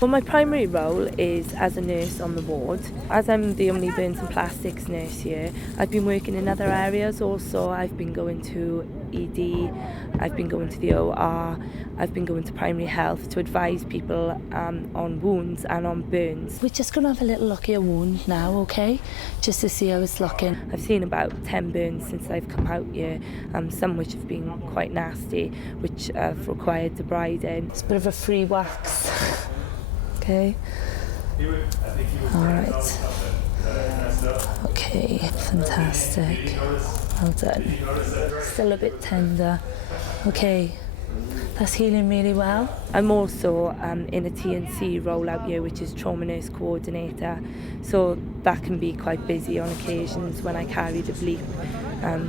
Well, my primary role is as a nurse on the ward. As I'm the only burns and plastics nurse here, I've been working in other areas also. I've been going to ED, I've been going to the OR, I've been going to primary health to advise people on wounds and on burns. We're just going to have a little look at your wound now, okay? Just to see how it's looking. I've seen about 10 burns since I've come out here, some which have been quite nasty, which have required debriding. It's a bit of a free wax. Okay. All right. Okay, fantastic. Well done. Still a bit tender. Okay, that's healing really well. I'm also in a TNC role out here, which is Trauma Nurse Coordinator. So that can be quite busy on occasions when I carry the bleep.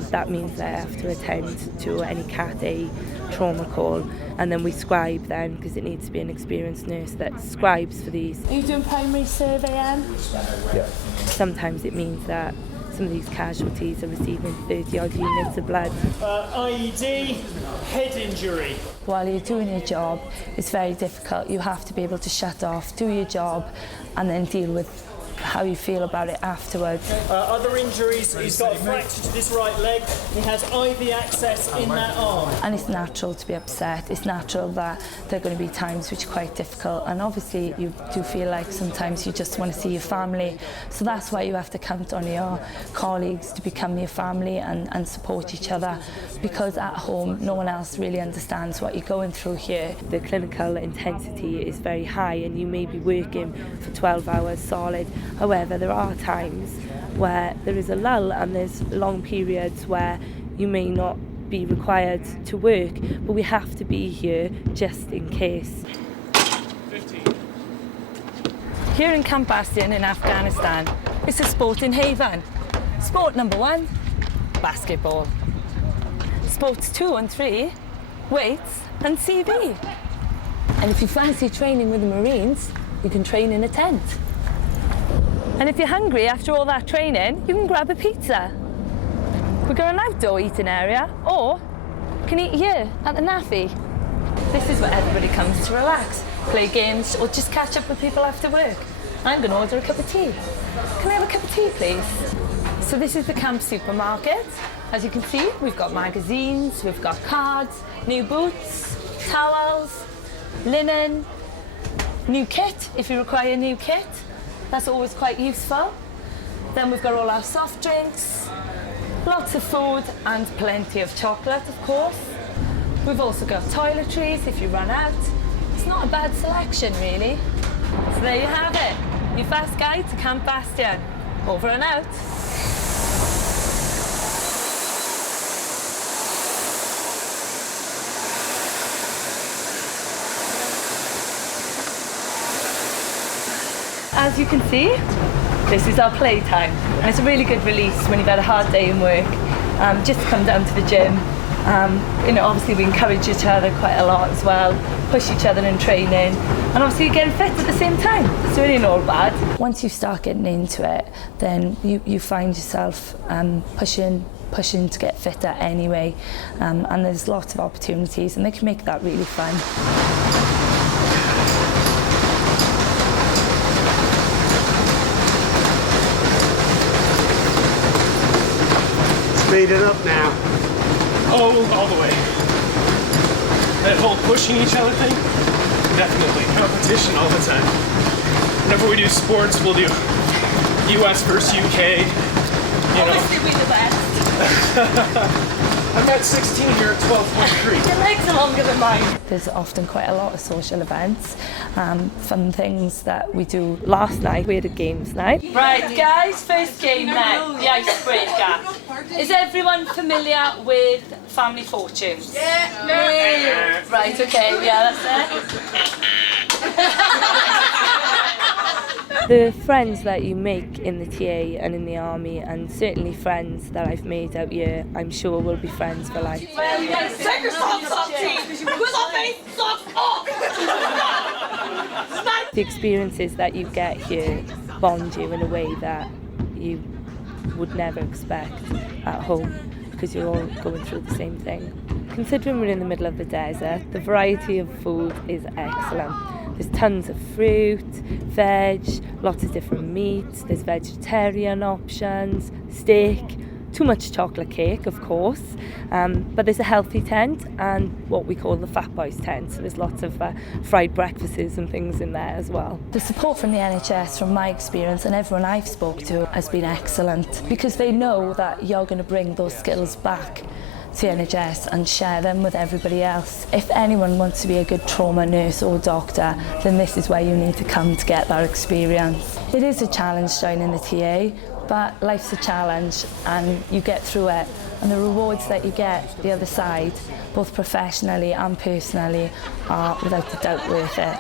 That means that I have to attend to any Cat A trauma call, and then we scribe then, because it needs to be an experienced nurse that scribes for these. Are you doing primary survey, Anne? Yeah. Sometimes it means that some of these casualties are receiving 30 odd units of blood. IED, head injury. While you're doing your job, it's very difficult. You have to be able to shut off, do your job, and then deal with how you feel about it afterwards. Other injuries, he's got a fracture to this right leg, he has IV access in that arm. And it's natural to be upset. It's natural that there are going to be times which are quite difficult, and obviously you do feel like sometimes you just want to see your family. So that's why you have to count on your colleagues to become your family and support each other, because at home no one else really understands what you're going through here. The clinical intensity is very high and you may be working for 12 hours solid. However, there are times where there is a lull and there's long periods where you may not be required to work, but we have to be here just in case. 15. Here in Camp Bastion in Afghanistan, it's a sporting haven. Sport number 1, basketball. Sports 2 and 3, weights and CV. And if you fancy training with the Marines, you can train in a tent. And if you're hungry after all that training, you can grab a pizza. We've got an outdoor eating area, or you can eat here at the Naffy. This is where everybody comes to relax, play games, or just catch up with people after work. I'm going to order a cup of tea. Can I have a cup of tea, please? So this is the camp supermarket. As you can see, we've got magazines, we've got cards, new boots, towels, linen, new kit if you require a new kit. That's always quite useful. Then we've got all our soft drinks, lots of food and plenty of chocolate, of course. We've also got toiletries if you run out. It's not a bad selection, really. So there you have it, your fast guide to Camp Bastion. Over and out. As you can see, this is our playtime. And it's a really good release when you've had a hard day in work. Just to come down to the gym. Obviously we encourage each other quite a lot as well, push each other in training, and obviously you're getting fit at the same time. It's really not all bad. Once you start getting into it, then you find yourself pushing to get fitter anyway, and there's lots of opportunities, and they can make that really fun. Speed it up now. Oh, all the way. That whole pushing each other thing, definitely. Competition all the time. Whenever we do sports, we'll do US versus UK. Obviously we're the best. I'm at 16 here at 12.3. Your legs are longer than mine. There's often quite a lot of social events, fun things that we do. Last night we had a games night. Right guys, first game night, the icebreaker. Is everyone familiar with Family Fortune? Yeah. Yeah. Right, okay, yeah, that's it. The friends that you make in the TA and in the army, and certainly friends that I've made out here, I'm sure will be friends for life. Well, yes, take your socks off, team! Put on face, socks off! The experiences that you get here bond you in a way that you would never expect at home, because you're all going through the same thing. Can considering we're in the middle of the desert, the variety of food is excellent. There's tons of fruit, veg, lots of different meats, there's vegetarian options, steak, too much chocolate cake, of course, but there's a healthy tent and what we call the Fat Boys tent, so there's lots of fried breakfasts and things in there as well. The support from the NHS, from my experience and everyone I've spoke to, has been excellent because they know that you're going to bring those skills back to the NHS and share them with everybody else. If anyone wants to be a good trauma nurse or doctor, then this is where you need to come to get that experience. It is a challenge joining the TA, but life's a challenge and you get through it, and the rewards that you get the other side, both professionally and personally, are without a doubt worth it.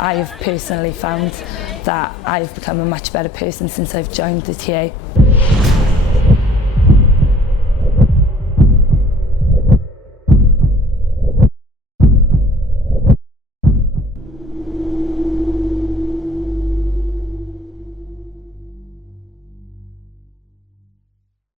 I have personally found that I've become a much better person since I've joined the TA.